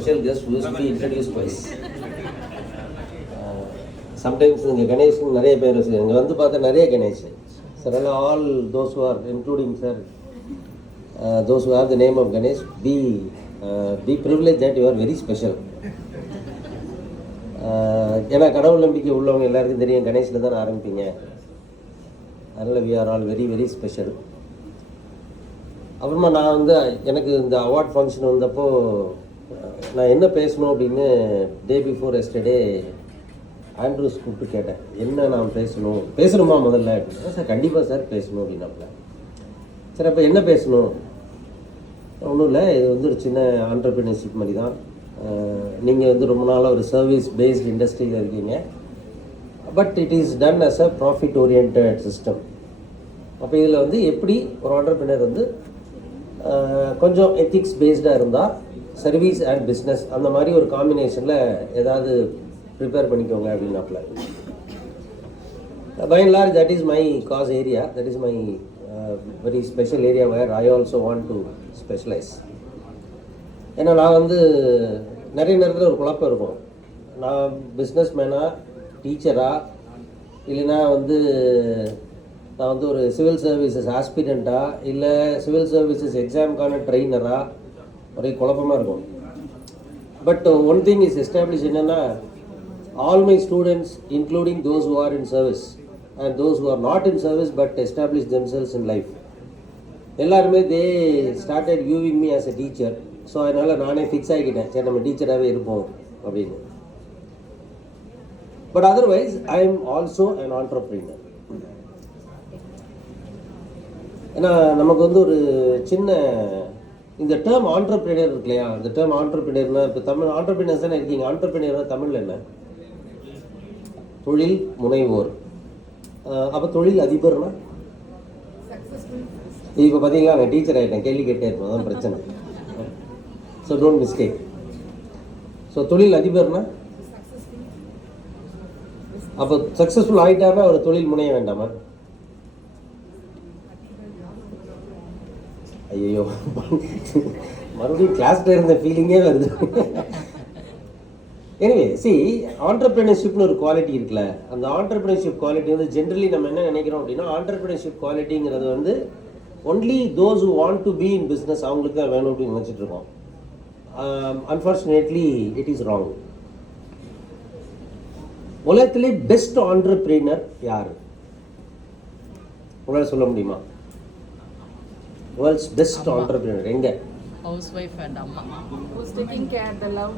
special guest who is to be introduced twice. Sometimes இங்கே கணேஷ் நிறைய பேர் இங்கே வந்து பார்த்தா நிறைய Ganesh sir. all those who are including sir, those who have the name of Ganesh, be privileged that you are very special. ஏன்னா கடவுள் நம்பிக்கை உள்ளவங்க எல்லாருக்கும் தெரியும் கணேஷில் தான் ஆரம்பிப்பீங்க. அதனால் we are all very very special. அப்புறமா நான் வந்து எனக்கு இந்த அவார்ட் ஃபங்க்ஷன் வந்தப்போ நான் என்ன பேசணும் அப்படின்னு டே பிஃபோர் எஸ்டர்டே ஆண்ட்ரூஸ் கூப்பிட்டு கேட்டேன், என்ன நான் பேசணுமா முதல்ல அப்படின்னா, சார் கண்டிப்பாக சார் பேசணும் அப்படின்னாப்புல. சரி அப்போ என்ன பேசணும்? ஒன்றும் இல்லை, இது வந்து ஒரு சின்ன ஆண்டர்பிரினர்ஷிப் மாதிரி தான். நீங்கள் வந்து ரொம்ப நாளாக ஒரு சர்வீஸ் பேஸ்ட் இண்டஸ்ட்ரியில் இருக்கீங்க, but it is done as a profit oriented system. அப்போ இதில் வந்து எப்படி ஒரு ஆண்டர்பிரினர் வந்து கொஞ்சம் எத்திக்ஸ் பேஸ்டாக இருந்தால் சர்வீஸ் அண்ட் பிஸ்னஸ் அந்த மாதிரி ஒரு காம்பினேஷனில் ஏதாவது ப்ரிப்பேர் பண்ணிக்கோங்க அப்படின்னாப்புல. By and large that is my cause area, that is my very special area where I also want to specialise. ஏன்னா நான் வந்து நிறைய நேரத்தில் ஒரு குழப்பம் இருக்கும், நான் பிஸ்னஸ் மேனா, டீச்சரா, இல்லைன்னா வந்து நான் வந்து ஒரு சிவில் சர்வீசஸ் ஆஸ்பிரண்ட்டா, இல்லை சிவில் சர்வீசஸ் எக்ஸாமுக்கான ட்ரெயினரா, ஒரே குழப்பமாக இருக்கும். But one thing is establish என்னென்னா, all my students including those who are in service and those who are not in service but establish themselves in life, எல்லாருமே they started viewing me as a teacher. So அதனால் நானே fix ஆகிக்கிட்டேன், சரி நம்ம டீச்சராகவே இருப்போம் அப்படின்னு. But otherwise I am also an entrepreneur. ஏன்னா நமக்கு வந்து ஒரு சின்ன இந்த டேர்ம் ஆண்டர்பிரினர் இருக்கு இல்லையா, இந்த டேர்ம் ஆண்டர்பிரினர்னா இப்போ தமிழ் ஆண்டர்பிரினர்ஸ் தானே இருக்கீங்க. ஆண்டர்பிரினர்னா தமிழில் என்ன? தொழில் முனைவோர். அப்போ தொழில் அதிபர்னா இப்போ பார்த்தீங்களா, நான் டீச்சர் ஆகிட்டேன், கேள்வி கேட்டே இருப்போம், அதான் பிரச்சனை. So don't mistake. ஸோ தொழில் அதிபர்னா அப்போ சக்ஸஸ்ஃபுல் ஆகிட்டாருன்னா ஒரு தொழில் முனைய வேண்டாமா? ஐயோ மறுபடியும் கிளாஸ்ல இருந்த ஃபீலிங்கே வருது. எனிவே சி ஆண்டர்பிரினர்ஷிப்னு ஒரு குவாலிட்டி இருக்குல்ல, அந்த ஆண்டர்பிரினர்ஷிப் குவாலிட்டி வந்து ஜென்ரலி நம்ம என்ன நினைக்கிறோம் அப்படின்னா, ஆண்டர்பிரினர்ஷிப் குவாலிட்டிங்கிறது வந்து only those who want to be in business அவங்களுக்கு தான் வேணும் அப்படின்னு நினச்சிட்டு இருக்கோம். Unfortunately it is wrong. உலகத்திலே பெஸ்ட் ஆண்டர்பிரினர் யார் உங்களால் சொல்ல முடியுமா? வேர்ல்ட்ஸ் பெஸ்ட் ஆண்டர்பிரினர் எங்க? ஹவுஸ் வைஃப் அண்ட் அம்மா.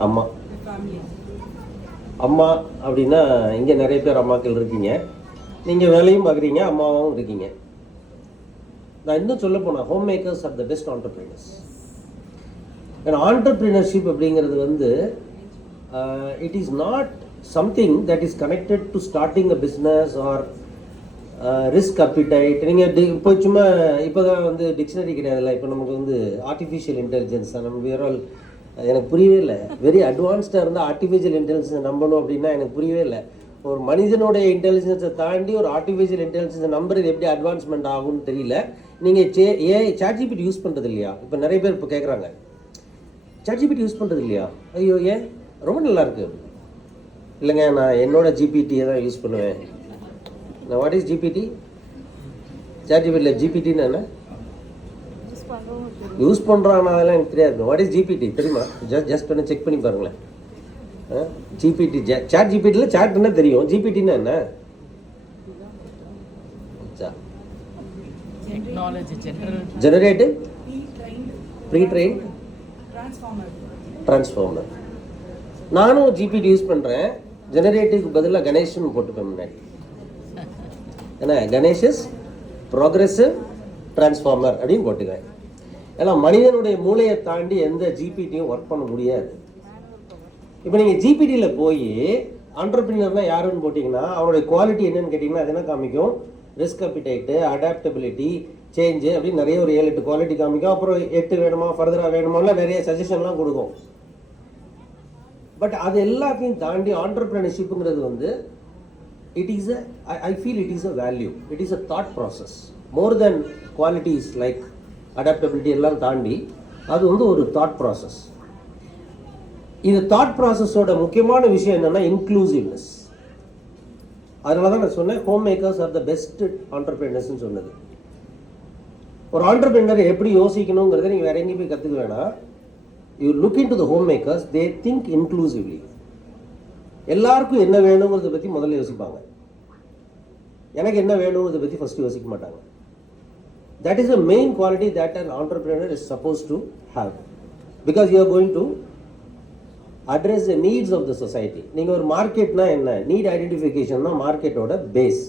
அம்மா. அம்மா அப்படின்னா இங்கே நிறைய பேர் அம்மாக்கள் இருக்கீங்க, நீங்கள் வேலையும் பார்க்குறீங்க, அம்மாவும் இருக்கீங்க. நான் இன்னும் சொல்ல போனால் home makers are the best entrepreneurs. ஏன்னா ஆண்டர்பிரினர்ஷிப் அப்படிங்கிறது வந்து it is not something that is connected to starting a business or risk appetite. நீங்கள் இப்போ சும்மா இப்போ தான் வந்து டிக்ஷனரி கிடையாதுல்ல, இப்போ நமக்கு வந்து ஆர்டிஃபிஷியல் இன்டெலிஜென்ஸ் தான். நம்ம வேற எனக்கு புரியவே இல்லை, வெரி அட்வான்ஸ்டாக இருந்தால் ஆர்டிஃபிஷியல் இன்டெலிஜென்ஸை நம்பணும் அப்படின்னா எனக்கு புரியவே இல்லை. ஒரு மனிதனுடைய இன்டெலிஜென்ஸை தாண்டி ஒரு ஆர்டிஃபிஷியல் இன்டெலிஜென்ஸை நம்புறது எப்படி அட்வான்ஸ்மெண்ட் ஆகும்னு தெரியல. நீங்கள் சாட்ஜிபிடி யூஸ் பண்ணுறது இல்லையா? இப்போ நிறைய பேர் இப்போ கேட்குறாங்க, சாட்ஜிபிடி யூஸ் பண்ணுறது இல்லையா? ஐயோ ஏன், ரொம்ப நல்லா இருக்கு. இல்லைங்க நான் என்னோட ஜிபிடியை தான் யூஸ் பண்ணுவேன். நான் வாட் இஸ் ஜிபிடி? சாட்ஜிபிடியில் ஜிபிடின்னு என்ன யூஸ் பண்ணுறான் அதெல்லாம் எனக்கு தெரியாது. வாட் இஸ் ஜிபிடி தெரியுமா? ஜஸ்ட் ஒன்று செக் பண்ணி பாருங்களேன். ஜிபிடி சாட் ஜிபிடியில் சாட்னா தெரியும், ஜிபிடின்னா என்ன? Generative pre train transformer. நானும் ஜிபிடி யூஸ் பண்ணுறேன், ஜெனரேட்டிவ்க்கு பதிலாக கணேஷ்னு போட்டுப்பேன் முன்னாடி. ஏன்னா கணேஷஸ் ப்ரோக்ரெசிவ் டிரான்ஸ்ஃபார்மர் அப்படின்னு போட்டுக்குவேன். ஏன்னா மனிதனுடைய மூளையை தாண்டி எந்த ஜிபிடியும் ஒர்க் பண்ண முடியாது. இப்போ நீங்கள் ஜிபிடியில் போய் ஆண்டர்பிரினர்னா யாருன்னு போட்டிங்கன்னா அவருடைய குவாலிட்டி என்னன்னு கேட்டிங்கன்னா அது என்ன காமிக்கும்? ரிஸ்க் அப்பிடைட்டு, அடாப்டபிலிட்டி, சேஞ்சு அப்படின்னு நிறைய ஒரு 7-8 குவாலிட்டி காமிக்கும். அப்புறம் 8 வேணுமா, ஃபர்தராக வேணுமாலாம் நிறைய சஜஷன்லாம் கொடுக்கும். பட் அது எல்லாத்தையும் தாண்டி ஆண்டர்பிரினர்ஷிப்புங்கிறது வந்து it is I feel it is a value, it is a thought process more than qualities like adaptability எல்லாம் தாண்டி அது வந்து ஒரு தாட் ப்ராசஸ். இது தாட் ப்ராசஸோட முக்கியமான விஷயம் என்னன்னா இன்க்ளூசிவ்னஸ். அதனால தான் நான் சொன்னேன் home makers are the best ஆண்டர்பிரினர்ஸ்னு சொன்னது. ஒரு ஆண்டர்பிரினர் எப்படி யோசிக்கணுங்கிறத நீங்கள் வேற எங்கேயும் போய் கற்றுக்க வேணாம். You look into the home makers, they think inclusively. எல்லாருக்கும் என்ன வேணுங்கிறத பற்றி முதல்ல யோசிப்பாங்க. எனக்கு என்ன வேணுங்கிறத பற்றி ஃபர்ஸ்ட் யோசிக்க மாட்டாங்க. That is a main quality that an entrepreneur is suppose to have, because you are going to address the needs of the society. நீங்கள் ஒரு மார்க்கெட்னா என்ன, நீட் ஐடென்டிஃபிகேஷன் தான் மார்க்கெட்டோட பேஸ்.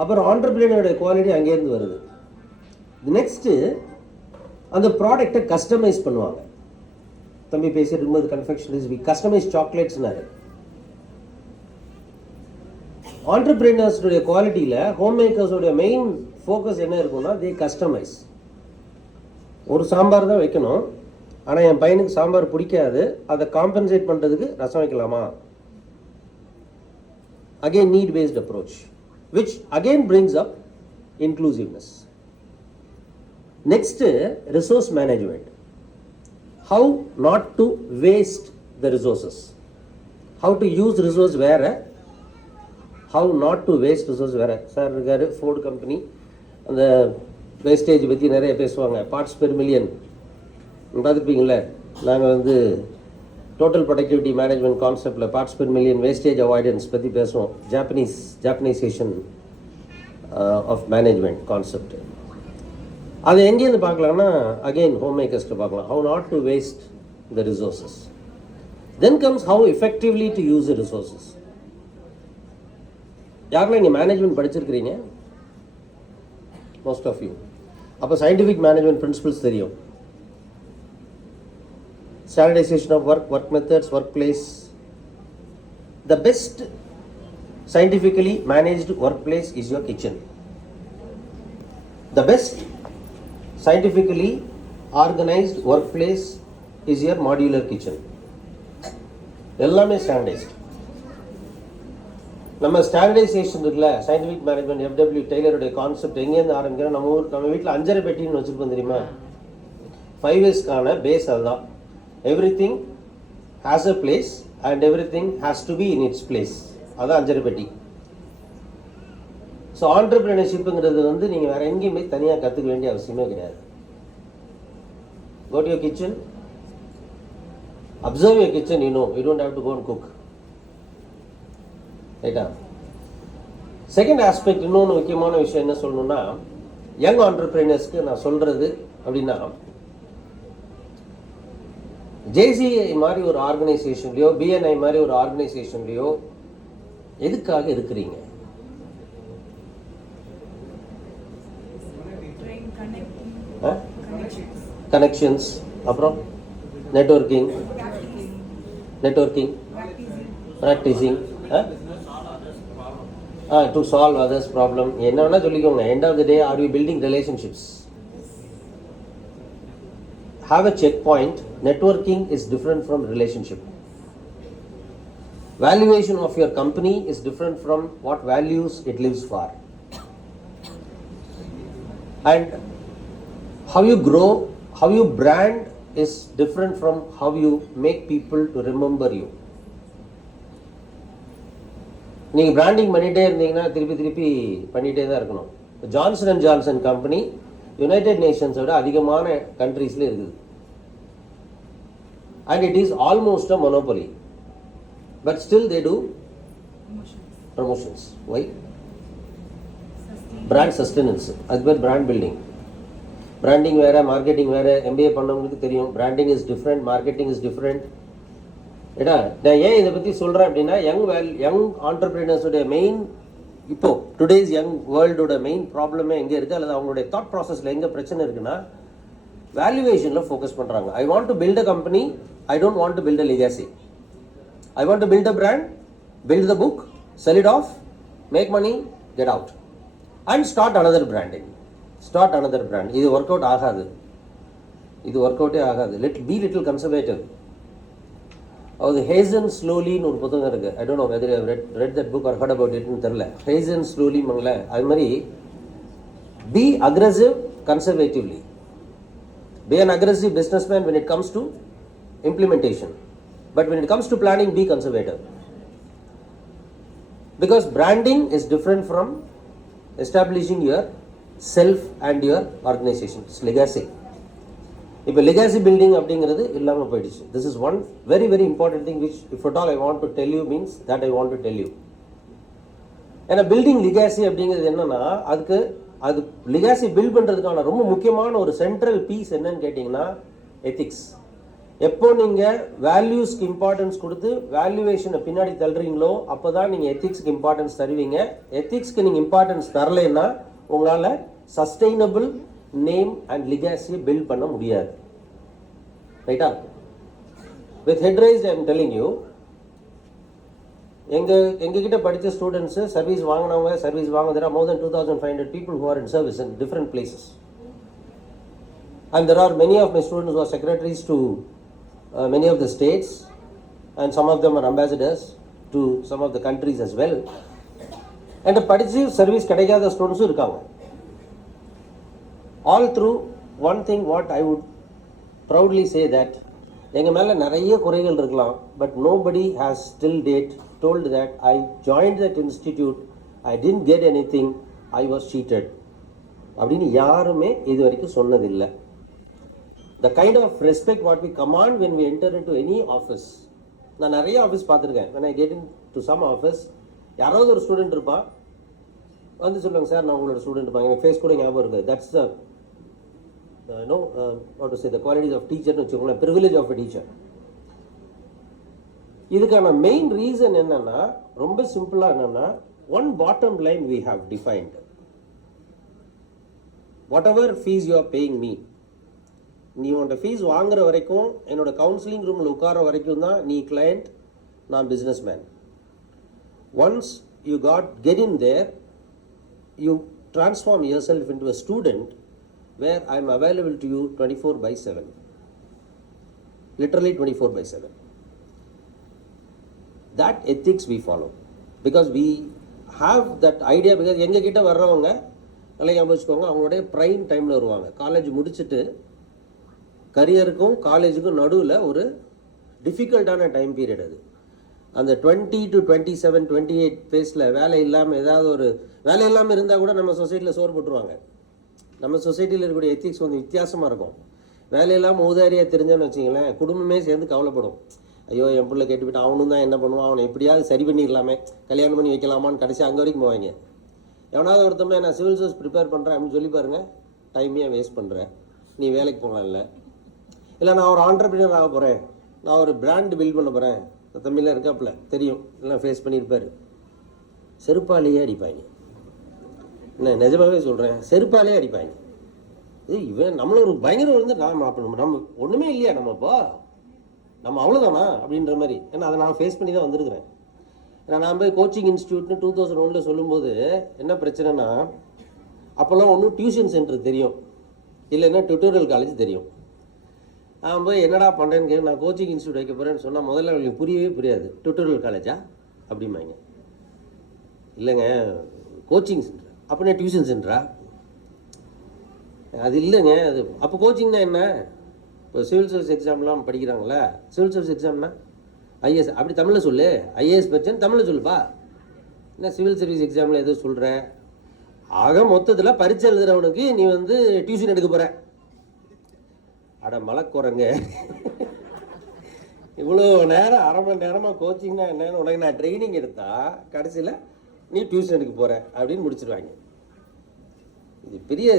அப்புறம் ஆண்டர்பிரினரோட குவாலிட்டி அங்கேருந்து வருது. நெக்ஸ்ட்டு அந்த ப்ராடக்டை கஸ்டமைஸ் பண்ணுவாங்க. தம்பி பேசிட்டு இருக்கும்போது கன்ஃபெக்ஷனரிஸ் வி கஸ்டமைஸ் சாக்லேட்ஸ்னாரு. ஆண்டர்பிரினர்ஸுடைய குவாலிட்டியில் ஹோம் மேக்கர்ஸோடைய மெயின் ஃபோக்கஸ் என்ன இருக்கும்னா தே கஸ்டமைஸ். ஒரு சாம்பார் தான் வைக்கணும், ஆனால் என் பையனுக்கு சாம்பார் பிடிக்காது, அதை காம்பன்சேட் பண்ணுறதுக்கு ரசம் வைக்கலாமா? Again need based approach, which again brings up inclusiveness. Next resource management. How not to waste the resources, how to use resource வேற, how not to waste resource வேற. சார் இருக்காரு ஃபோர்டு கம்பெனி, அந்த wastage பற்றி நிறைய பேசுவாங்க. Parts per million பார்த்துருப்பீங்களே. நாங்கள் வந்து டோட்டல் ப்ரொடக்டிவிட்டி மேனேஜ்மெண்ட் கான்செப்டில் parts per million wastage avoidance பற்றி பேசுவோம். Japanisation of management concept. அதை எங்கேருந்து பார்க்கலாம்னா அகெயின் ஹோம் மேக்கர்ஸ்ட்டு பார்க்கலாம். How not to waste the resources. Then comes how effectively to use the resources. யாரெல்லாம் இங்கே மேனேஜ்மெண்ட் படிச்சிருக்கிறீங்க? Most of you. அப்போ சயின்டிஃபிக் மேனேஜ்மெண்ட் பிரின்சிபல்ஸ் தெரியும். Standardization of work methods, workplace. The best scientifically managed workplace is your kitchen. The best scientifically organized workplace is your modular kitchen. எல்லாமே standardised. நம்ம standardisation இருக்குல்ல, scientific management FW டெய்லருடைய concept எங்கேருந்து ஆரம்பிக்கிறோம்? நம்ம வீட்டில் 5.5 பெட்டின்னு வச்சுருப்போம் தெரியுமா? 5 இயர்ஸ்க்கான பேஸ் அதுதான். Everything has a place and everything has to be in its place. அதான் 5.5 பெட்டி. ஸோ ஆண்டர்பிரினர்ஷிப்புங்கிறது வந்து நீங்கள் வேறு எங்கேயுமே தனியாக கற்றுக்க வேண்டிய அவசியமே கிடையாது. Go to your kitchen, observe your kitchen, you know, you don't have to go and cook. ரைட்டா? செகண்ட் ஆஸ்பெக்ட், இன்னொன்று முக்கியமான விஷயம் என்ன சொல்லணும்னா, யங் ஆண்டர்பிரினர்ஸ்க்கு நான் சொல்கிறது அப்படின்னா, ஜேசிஐ மாதிரி ஒரு ஆர்கனைசேஷன்லையோ பிஎன்ஐ மாதிரி ஒரு ஆர்கனைசேஷன்லையோ எதுக்காக இருக்கிறீங்க? கனெக்ஷன்ஸ், அப்புறம் networking, practising, to solve others problem, என்ன வேணால் சொல்லிக்கோங்க. End of the day are you building relationships? Have a checkpoint. Networking is different from relationship. Valuation of your company is different from what values it lives for. And how you grow, how you brand is different from how you make people to remember you. நீங்கள் branding பண்ணிகிட்டே இருந்தீங்கன்னா திருப்பி பண்ணிகிட்டே தான் இருக்கணும். Johnson and Johnson company United நேஷன்ஸோட அதிகமான கண்ட்ரீஸில் இருக்குது. And it is almost a monopoly. But still they do promotions. Why? Brand sustenance. அது பேர் brand building. Branding வேறு, மார்க்கெட்டிங் வேறு. MBA பண்ணவங்களுக்கு தெரியும். Branding is different, marketing is different. ஏடா நான் ஏன் இதை பற்றி சொல்கிறேன் அப்படின்னா, யங் ஆண்டர்பிரினர்ஸோடைய மெயின், இப்போ டுடேஸ் யங் வேர்ல்டோட மெயின் ப்ராப்ளமே எங்கே இருக்குது, அல்லது அவங்களுடைய தாட் ப்ராசஸில் எங்கே பிரச்சனை இருக்குன்னா, வேல்யூவேஷனில் ஃபோக்கஸ் பண்ணுறாங்க. I want to build a company, I don't want to build a legacy. I want to build a brand, build the book, sell it off, make money, get out and start another branding. இது work out ஆகாது. இது work அவுட்டே ஆகாது. Little conservative. அது hasten ஸ்லோலின்னு ஒரு புத்தகம் இருக்குது. I don't know whether I read that book or heard about இட்னு தெரில. ஹேசன் ஸ்லோலி மங்கள அது மாதிரி be aggressive conservatively. Be an aggressive businessman when it comes to implementation. But when it comes to planning, be conservative. Because branding is different from establishing your self and your organization. It's legacy. இப்போ legacy building அப்படிங்கிறது இல்லாமல் போயிடுச்சு. This is one very very important thing which if at all I want to tell you means that I want to tell you. ஏன்னா building legacy அப்படிங்கிறது என்னன்னா அது legacy build பண்ணுறதுக்கான ரொம்ப முக்கியமான ஒரு சென்ட்ரல் பீஸ் என்னன்னு கேட்டிங்கன்னா எத்திக்ஸ். எப்போ நீங்கள் வேல்யூஸ்க்கு இம்பார்ட்டன்ஸ் கொடுத்து வேல்யூவேஷனை பின்னாடி தள்ளுறீங்களோ அப்போ தான் நீங்கள் எத்திக்ஸ்க்கு இம்பார்ட்டன்ஸ் தருவீங்க. எத்திக்ஸ்க்கு நீங்கள் இம்பார்ட்டன்ஸ் தரலைன்னா உங்களால் சஸ்டெயினபிள் நேம் அண்ட் லிகாசியை பில்ட் பண்ண முடியாது. ரைட்டா? With head raised I am telling you, எங்ககிட்ட படித்த ஸ்டூடெண்ட்ஸு சர்வீஸ் வாங்கினவங்க சர்வீஸ் வாங்க there are more than 2,500 people who are in service in different places. And there are many of my students who are secretaries to many of the states, and some of them are ambassadors to some of the countries as well. And படிச்சு service கிடைக்காத ஸ்டூடெண்ட்ஸும் இருக்காங்க. All through one thing what I would proudly say that எங்கள் மேலே நிறைய குறைகள் இருக்கலாம், but nobody has till date told that I joined that institute, I didn't get anything, I was cheated அப்படின்னு யாருமே இது வரைக்கும் சொன்னதில்லை. The kind of respect what we command when we enter into any office. நான் நிறைய office பார்த்துருக்கேன். when I get into some office, யாராவது ஒரு ஸ்டூடெண்ட் இருப்பான் வந்து சொல்லுவாங்க, சார் நான் உங்களோட ஸ்டூடெண்ட் இருப்பாங்க, எனக்கு ஃபேஸ் கூட ஞாபகம் இருக்குது. That's the what to say, the qualities of teacherன்னு வச்சுக்கோங்களேன், privilege of a teacher. இதுக்கான மெயின் ரீசன் என்னன்னா ரொம்ப சிம்பிளாக என்னன்னா, one bottom line we have defined. whatever fees you are paying me, நீ உன்னோட ஃபீஸ் வாங்குற வரைக்கும் என்னோட கவுன்சிலிங் ரூமில் உட்கார வரைக்கும் தான் நீ கிளையண்ட், நான் business man. Once you get in there, you transform yourself into a student where I am available to you 24/7. Literally 24/7. That ethics we follow. Because we have that idea, because எங்கள் கிட்ட வர்றவங்க நல்லா ஞாபகம் வச்சுக்கோங்க, அவங்களுடைய prime டைமில் வருவாங்க. College முடிச்சுட்டு கரியருக்கும் காலேஜுக்கும் நடுவில் ஒரு டிஃபிகல்ட்டான டைம் பீரியட் அது. அந்த 20 to 27, 28 பேஸில் வேலை இல்லாமல் ஏதாவது ஒரு வேலை இல்லாமல் இருந்தால் கூட நம்ம சொசைட்டியில் சோறு போட்டுருவாங்க. நம்ம சொசைட்டியில் இருக்கக்கூடிய எத்திக்ஸ் கொஞ்சம் வித்தியாசமாக இருக்கும். வேலை இல்லாமல் ஊதாரியாக தெரிஞ்சான்னு வச்சிங்களேன், குடும்பமே சேர்ந்து கவலைப்படும். ஐயோ என் பிள்ளை கேட்டுவிட்டு அவனும் தான் என்ன பண்ணுவான், அவனை எப்படியாவது சரி பண்ணிடலாமே, கல்யாணம் பண்ணி வைக்கலாமான்னு கடைசி அங்கே வரைக்கும் போவாங்க. எவனாவது ஒருத்தமே நான் சிவில் சர்வீஸ் ப்ரிப்பேர் பண்ணுறேன் அப்படின்னு சொல்லி பாருங்கள், டைமையே வேஸ்ட் பண்ணுறேன், நீ வேலைக்கு போகலாம்ல. இல்லை நான் ஒரு ஆண்டர்பிரினர் ஆக போகிறேன், நான் ஒரு பிராண்ட் பில்ட் பண்ண போகிறேன், தமிழில் இருக்காப்புல தெரியும், எல்லாம் ஃபேஸ் பண்ணியிருப்பார், செருப்பாலேயே அடிப்பாங்க. என்ன நிஜமாகவே சொல்கிறேன், செருப்பாலே அடிப்பாங்க. இவன் நம்மள ஒரு பயங்கரம் வந்து நம்ம ஒன்றுமே இல்லையா, நம்ம அவ்வளோதானா அப்படின்ற மாதிரி. ஏன்னா அதை நான் ஃபேஸ் பண்ணி தான் வந்திருக்கிறேன். ஏன்னா நான் போய் கோச்சிங் இன்ஸ்டியூட்னு 2001 சொல்லும்போது என்ன பிரச்சனைனா, அப்போல்லாம் ஒன்றும் டியூஷன் சென்டர் தெரியும், இல்லைன்னா டியூட்டோரியல் காலேஜ் தெரியும். நான் போய் என்னடா பண்ணுறேன்னு கேட்டு நான் கோச்சிங் இன்ஸ்டியூட் வைக்க போகிறேன்னு சொன்னால் முதல்ல அவங்களுக்கு புரியவே புரியாது. டியூட்டோரியல் காலேஜா அப்படிம்பாங்க. இல்லைங்க கோச்சிங் சென்டர். அப்படின்னா டியூஷன் சென்டரா? அது இல்லைங்க. அது அப்போ கோச்சிங்னா என்ன? இப்போ சிவில் சர்வீஸ் எக்ஸாம்லாம் படிக்கிறாங்களா, சிவில் சர்வீஸ் எக்ஸாம்னா ஐஏஎஸ் அப்படி தமிழில் சொல்லு, ஐஏஎஸ் பச்சன் தமிழில் சொல்லுப்பா. என்ன சிவில் சர்வீஸ் எக்ஸாமில் எதுவும் சொல்கிற? ஆக மொத்தத்தில் பரீட்சை எழுதுறவனுக்கு நீ வந்து டியூஷன் எடுக்க போகிற. அட மலைக்குறங்க, இவ்வளோ நேரம் அரை மணி நேரமாக கோச்சிங்னா என்னன்னு உனக்கு நான் ட்ரைனிங் எடுத்தா கடைசியில் நீ டியூஷன் எடுக்க போகிற அப்படின்னு முடிச்சிடுவாங்க. இது பெரிய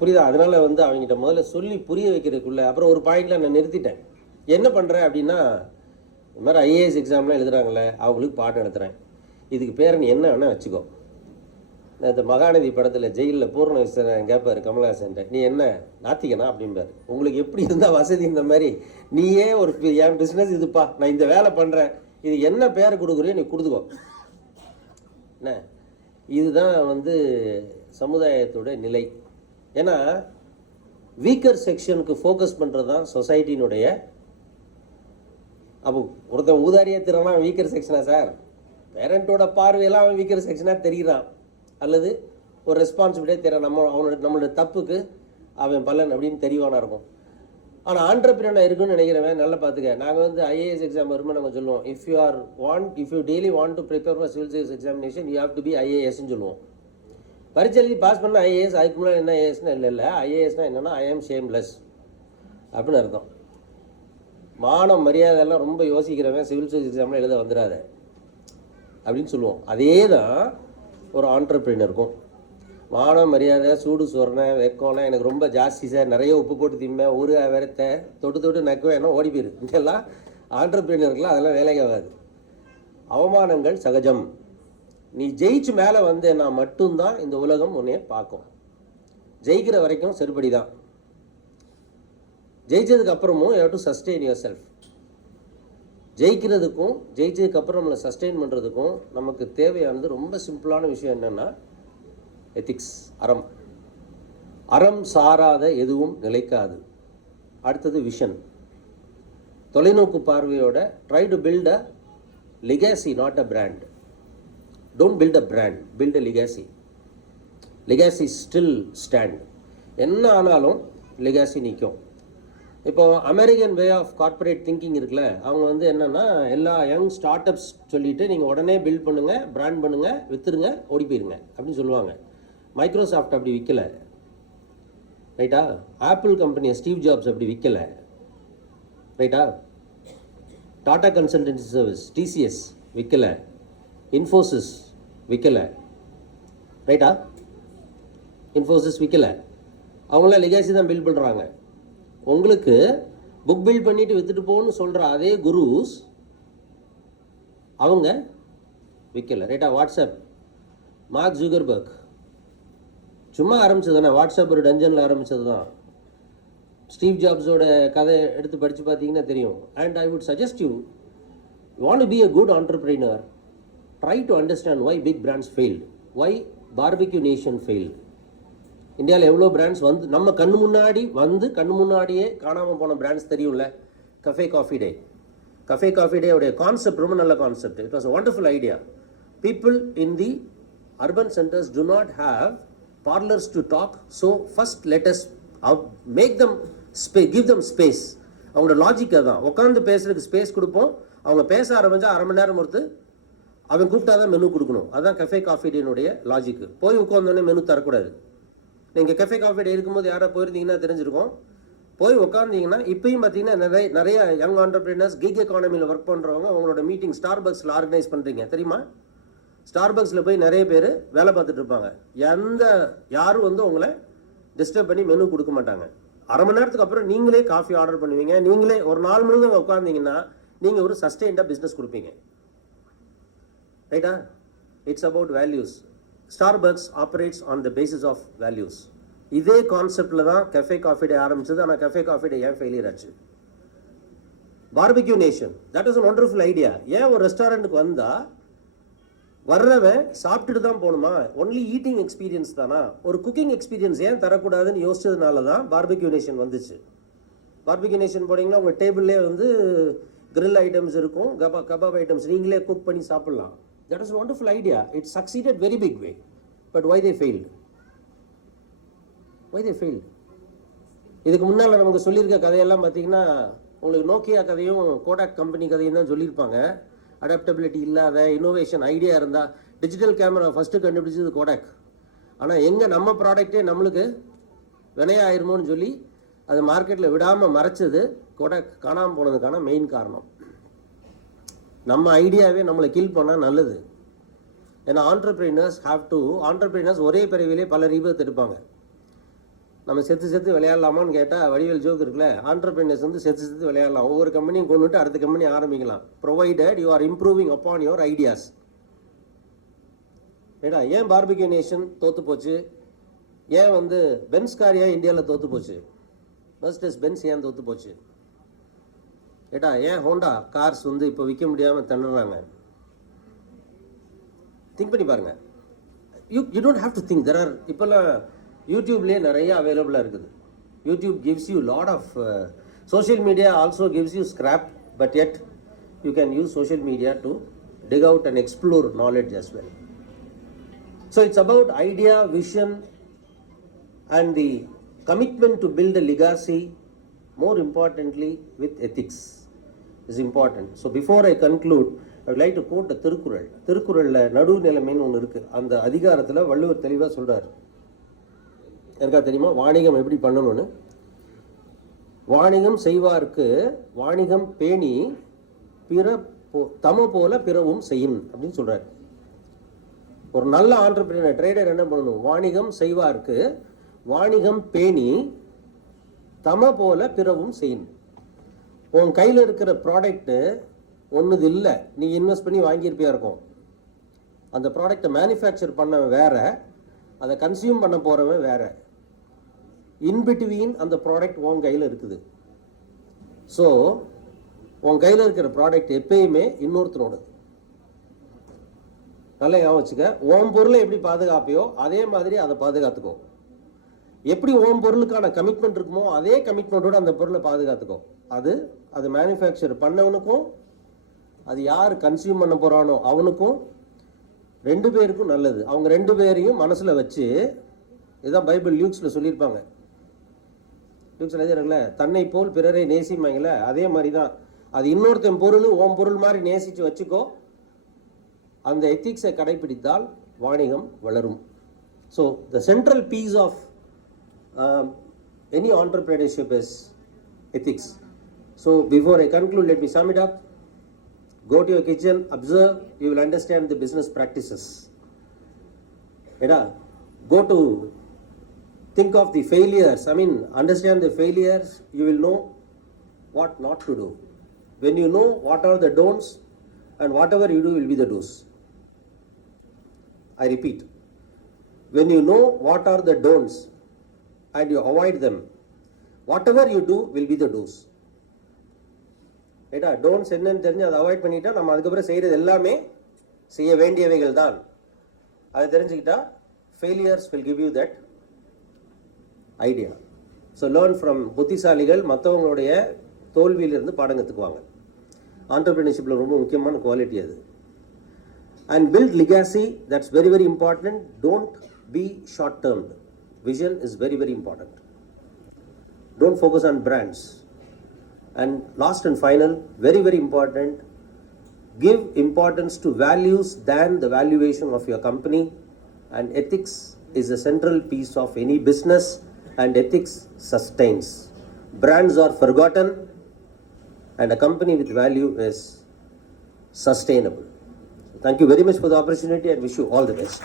புரியுதா? அதனால் வந்து அவங்ககிட்ட முதல்ல சொல்லி புரிய வைக்கிறதுக்குள்ள அப்புறம் ஒரு பாயிண்டில் நான் நிறுத்திட்டேன். என்ன பண்ணுறேன் அப்படின்னா, இந்த மாதிரி ஐஏஎஸ் எக்ஸாம்லாம் எழுதுகிறாங்களே அவங்களுக்கு பாடம் நடத்துகிறேன். இதுக்கு பேர் நீ என்ன வேணால் வச்சுக்கோ. இந்த மகாநதி படத்தில் ஜெயிலில் பூர்ண விஸ்வரன் கேட்பார் கமலஹாசன்ட்ட, நீ என்ன நாத்திகனா அப்படின்பார். உங்களுக்கு எப்படி இருந்தால் வசதி இந்த மாதிரி நீயே ஒரு என் பிஸ்னஸ் இதுப்பா, நான் இந்த வேலை பண்ணுறேன், இது என்ன பேர் கொடுக்குறியோ நீ கொடுத்துக்கோ. என்ன இதுதான் வந்து சமுதாயத்தோட நிலை. ஏன்னா வீக்கர் செக்ஷனுக்கு ஃபோக்கஸ் பண்ணுறது தான் சொசைட்டினுடைய. அப்போ ஒருத்தன் ஊதாரியாக திறனா வீக்கர் செக்ஷனா சார்? பேரண்ட்டோட பார்வையெல்லாம் அவன் வீக்கர் செக்ஷனாக தெரிகிறான், அல்லது ஒரு ரெஸ்பான்சிபிலிட்டியாக தெரியறான். நம்மளோட தப்புக்கு அவன் பலன் அப்படின்னு தெரியவானா இருக்கும். ஆனால் ஆண்டர்பிரினர் இருக்குன்னு நினைக்கிறவன் நல்லா பார்த்துக்க. நாங்கள் வந்து ஐஏஎஸ் எக்ஸாம் வரும்போது நாங்கள் சொல்லுவோம், if you daily want to prepare for civil service examination you have to be ஐஏஎஸ்ன்னு சொல்லுவோம். பரீட்சை எழுதி பாஸ் பண்ண ஐஏஎஸ், அதுக்கு முன்னாடி என்ன ஐஏஎஸ்னா இல்லை ஐஏஎஸ்னா என்னென்னா ஐ ஆம் ஷேம்லெஸ் அப்படின்னு அர்த்தம். மானம் மரியாதையெல்லாம் ரொம்ப யோசிக்கிறவன் சிவில் சர்வீஸ் எக்ஸாமில் எழுத வந்துடாத அப்படின்னு சொல்லுவோம். அதே தான் ஒரு ஆண்டர்பிரினருக்கும். மானம் மரியாதை, சூடு சொரணை, வெக்கம்னா எனக்கு ரொம்ப ஜாஸ்தி சார், நிறைய உப்பு போட்டு திம்பேன், ஒரு விரத்தை தொட்டு நக்குவேன், என்ன ஓடி போயிரு. இதெல்லாம் ஆண்டர்பிரினருக்குலாம் அதெல்லாம் வேலைக்கு ஆகாது. அவமானங்கள் சகஜம். நீ ஜெயிச்சு மேலே வந்தேன்னா மட்டும்தான் இந்த உலகம் உன்னைய பார்க்கும். ஜெயிக்கிற வரைக்கும் செருப்படி தான். ஜெயிச்சதுக்கு அப்புறமும் you have to sustain yourself. ஜெயிக்கிறதுக்கும் ஜெயிச்சதுக்கு அப்புறம் நம்மளை சஸ்டெயின் பண்ணுறதுக்கும் நமக்கு தேவையானது ரொம்ப சிம்பிளான விஷயம் என்னென்னா எத்திக்ஸ், அறம். அறம் சாராத எதுவும் நிலைக்காது. அடுத்தது விஷன், தொலைநோக்கு பார்வையோட try to build a legacy, not a brand. Don't build a brand, build a legacy. Legacy still stand. என்ன ஆனாலும் லெகாசி நிற்கும். இப்போ American way of corporate thinking இருக்குல்ல, அவங்க வந்து என்னென்னா எல்லா யங் ஸ்டார்ட் அப்ஸ் சொல்லிவிட்டு நீங்கள் உடனே பில்ட் பண்ணுங்கள், பிராண்ட் பண்ணுங்கள், விற்றுருங்க, ஓடி போயிருங்க அப்படின்னு சொல்லுவாங்க. மைக்ரோசாஃப்ட் அப்படி விற்கலை, ரைட்டா? ஆப்பிள் கம்பெனியை ஸ்டீவ் ஜாப்ஸ் அப்படி விற்கலை, ரைட்டா? டாடா கன்சல்டன்சி சர்வீஸ் டிசிஎஸ் விற்கலை, இன்ஃபோசிஸ் விற்கலை, ரைட்டா? இன்ஃபோசிஸ் விற்கலை. அவங்களாம் லெகாசி தான் பில்ட் பண்ணுறாங்க. உங்களுக்கு புக் பில்ட் பண்ணிட்டு வித்துட்டு போகணும்னு சொல்கிற அதே குருஸ் அவங்க விற்கலை, ரைட்டா? வாட்ஸ்அப், மார்க் ஜூகர்பர்க் சும்மா ஆரம்பிச்சது தானே, வாட்ஸ்அப் ஒரு டஞ்சனில் ஆரம்பித்தது தான். ஸ்டீவ் ஜாப்ஸோட கதை எடுத்து படித்து பார்த்தீங்கன்னா தெரியும். And I would suggest you want to be a good entrepreneur, try to understand why big brands failed, why Barbeque Nation failed. இந்தியாவில் எவ்வளோ பிராண்ட்ஸ் வந்து நம்ம கண்ணு முன்னாடியே காணாமல் போன பிராண்ட்ஸ் தெரியும்ல. கஃபே காஃபி டே உடைய கான்செப்ட் ரொம்ப நல்ல concept. It was a wonderful idea. People in the urban centres do not have parlors to talk, so first let us make them give them space. அவங்களோட logic அதான். உட்காந்து பேசுறதுக்கு space கொடுப்போம். அவங்க பேச ஆரம்பிச்சா அரை மணி நேரம் பொறுத்து அவன் கூப்பிட்டாதான் மெனு கொடுக்கணும். அதுதான் கஃபே காஃபி டேனுடைய லாஜிக். போய் உட்காந்தோடனே மெனு தரக்கூடாது. நீங்கள் கஃபே காஃபி டே இருக்கும்போது யாராவது போயிருந்தீங்கன்னா தெரிஞ்சிருக்கும். போய் உட்காந்திங்கன்னா இப்பயும் பார்த்தீங்கன்னா நிறைய யங் ஆண்டர்பிரினர்ஸ் கிக் எக்கானமியில் ஒர்க் பண்ணுறவங்க அவங்களோட மீட்டிங் ஸ்டார்பக்ஸில் ஆர்கனைஸ் பண்ணுறீங்க தெரியுமா? ஸ்டார்பக்ஸில் போய் நிறைய பேர் வேலை பார்த்துட்டு இருப்பாங்க. யாரும் வந்து உங்களை டிஸ்டர்ப் பண்ணி மெனு கொடுக்க மாட்டாங்க. அரை மணி நேரத்துக்கு அப்புறம் நீங்களே காஃபி ஆர்டர் பண்ணுவீங்க. நீங்களே ஒரு 4 மணி நேரம் உட்காந்திங்கன்னா நீங்கள் ஒரு சஸ்டெயின்டாக பிஸ்னஸ் கொடுப்பீங்க, ரைட்டா? It's about values. Starbucks operates on the basis of values. இதே கான்செப்டில் தான் கஃபே காஃபி டே ஆரம்பிச்சது. ஆனால் கஃபே காஃபி டே ஏன் ஃபெயிலியர் ஆச்சு? Barbecue nation, that is a wonderful idea. ஏன் ஒரு ரெஸ்டாரண்ட்டுக்கு வந்தால் வர்றவன் சாப்பிட்டுட்டு தான் போகணுமா? ஒன்லி ஈட்டிங் எக்ஸ்பீரியன்ஸ் தானா? ஒரு குக்கிங் எக்ஸ்பீரியன்ஸ் ஏன் தரக்கூடாதுன்னு யோசிச்சதுனால தான் பார்பிக்யூ நேஷன் வந்துச்சு. பார்பிக்யூ நேஷன் போனீங்கன்னா உங்கள் டேபிள்லேயே வந்து கிரில் ஐட்டம்ஸ் இருக்கும், கபாப் ஐட்டம்ஸ் நீங்களே குக் பண்ணி சாப்பிட்லாம். That is a wonderful idea. It succeeded very big way. But why they failed? இதுக்கு முன்னால் நமக்கு சொல்லியிருக்க கதையெல்லாம் பார்த்தீங்கன்னா உங்களுக்கு நோக்கியா கதையும் கோடாக் கம்பெனி கதையும் தான் சொல்லியிருப்பாங்க. அடாப்டபிலிட்டி இல்லாத இன்னோவேஷன் ஐடியா இருந்தால் டிஜிட்டல் கேமரா ஃபஸ்ட்டு கண்டுபிடிச்சது கோடாக். ஆனால் எங்கே நம்ம ப்ராடக்டே நம்மளுக்கு வினையாயிருமோன்னு சொல்லி அது மார்க்கெட்டில் விடாமல் மறைச்சது கோடாக் காணாமல் போனதுக்கான மெயின் காரணம். நம்ம ஐடியாவே நம்மளை கில் பண்ணால் நல்லது. ஏன்னா ஆண்டர்பிரினர்ஸ் ஒரே பிறவிலே பல ரீபர்த் எடுப்பாங்க. நம்ம செத்து விளையாடலாமான்னு கேட்டால் வடிவேல் ஜோக் இருக்குல்ல, ஆண்டர்பிரினர்ஸ் வந்து செத்து விளையாடலாம். ஒவ்வொரு கம்பெனியும் கொண்டுட்டு அடுத்த கம்பெனி ஆரம்பிக்கலாம், provided you are improving upon your ideas. ஏடா ஏன் பார்பிக்யூ நேஷன் தோற்று போச்சு? ஏன் வந்து பென்ஸ் கார் ஏன் இந்தியாவில் தோற்று போச்சு? மெர்சிடிஸ் பென்ஸ் ஏன் தோற்று போச்சு? ஏட்டா ஏன் ஹோண்டா கார்ஸ் வந்து இப்போ விற்க முடியாமல் திணறாங்க? திங்க் பண்ணி பாருங்க. You don't have to think. There are இப்போல்லாம் யூடியூப்லேயே நிறைய அவைலபிளாக இருக்குது. YouTube gives you lot of social media also gives you scrap, but yet you can use social media to dig out and explore knowledge as well. So it's about idea, vision and the commitment to build a legacy more importantly with ethics is important. So before I conclude, I would like to quote a Thirukkural. திருக்குறளில் நடுநிலைமைன்னு ஒன்று இருக்குது. அந்த அதிகாரத்தில் வள்ளுவர் தெளிவாக சொல்கிறார். எனக்கா தெரியுமா வாணிகம் எப்படி பண்ணணும்னு? வாணிகம் செய்வார்க்கு வாணிகம் பேணி பிற தம போல பிறவும் செய்யும் அப்படின்னு சொல்கிறார். ஒரு நல்ல ஆண்டர்பிரினர் ட்ரேடர் என்ன பண்ணணும்? வாணிகம் செய்வார்க்கு வாணிகம் பேணி தம போல பிறவும் செய்யணும். உன் கையில் இருக்கிற ப்ராடக்ட்டு ஒன்றுது இல்லை, நீ இன்வெஸ்ட் பண்ணி வாங்கியிருப்பியா இருக்கும். அந்த ப்ராடக்டை மேனுஃபேக்சர் பண்ணவன் வேற, அதை கன்சியூம் பண்ண போகிறவன் வேற. இன்பிட்வீன் அந்த ப்ராடக்ட் உன் கையில் இருக்குது. ஸோ உன் கையில் இருக்கிற ப்ராடக்ட் எப்பயுமே இன்னொருத்தனோடது. நல்லா ஞாபகம் வச்சுக்க. உன் பொருளை எப்படி பாதுகாப்பியோ அதே மாதிரி அதை பாதுகாத்துக்கோ. எப்படி உன் பொருளுக்கான கமிட்மெண்ட் இருக்குமோ அதே கமிட்மெண்ட்டோட அந்த பொருளை பாதுகாத்துக்கோ. அது மேனுஃபேக்சர் பண்ணவனுக்கும் அது யார் கன்சியூம் பண்ண போகிறானோ அவனுக்கும் ரெண்டு பேருக்கும் நல்லது. அவங்க ரெண்டு பேரையும் மனசில் வச்சு, இதுதான் பைபிள் லியூக்ஸில் சொல்லியிருப்பாங்க. லியூக்ஸில் எழுதிருங்களே, தன்னை போல் பிறரை நேசிப்பாங்களே, அதே மாதிரி தான். அது இன்னொருத்தன் பொருள் உன் பொருள் மாதிரி நேசித்து வச்சுக்கோ. அந்த எத்திக்ஸை கடைபிடித்தால் வாணிகம் வளரும். So the central piece of any entrepreneurship is ethics. So before I conclude, let me sum it up. Go to your kitchen, observe, you will understand the business practices. Go to think of the failures. Understand the failures, you will know what not to do. When you know what are the don'ts, and whatever you do will be the do's. I repeat, when you know what are the don'ts and you avoid them, whatever you do will be the do's. Don'ts என்னன்னு தெரிஞ்சு அதை avoid பண்ணிட்டா நம்ம அதுக்கப்புறம் செய்கிறது எல்லாமே செய்ய வேண்டியவைகள் தான். அதை தெரிஞ்சுக்கிட்டா failures will give you that idea. So learn from புத்திசாலிகள் மற்றவங்களுடைய தோல்வியிலிருந்து பாடம் கற்றுக்குவாங்க. ஆண்டர்பிரினர்ஷிப்பில் ரொம்ப முக்கியமான குவாலிட்டி அது. And build legacy, that's very, very important. Don't be short-termed. Vision is very, very important. Don't focus on brands. And last and final, very, very important, give importance to values than the valuation of your company. And ethics is a central piece of any business, and ethics sustains. Brands are forgotten, and a company with value is sustainable. Thank you very much for the opportunity and wish you all the best.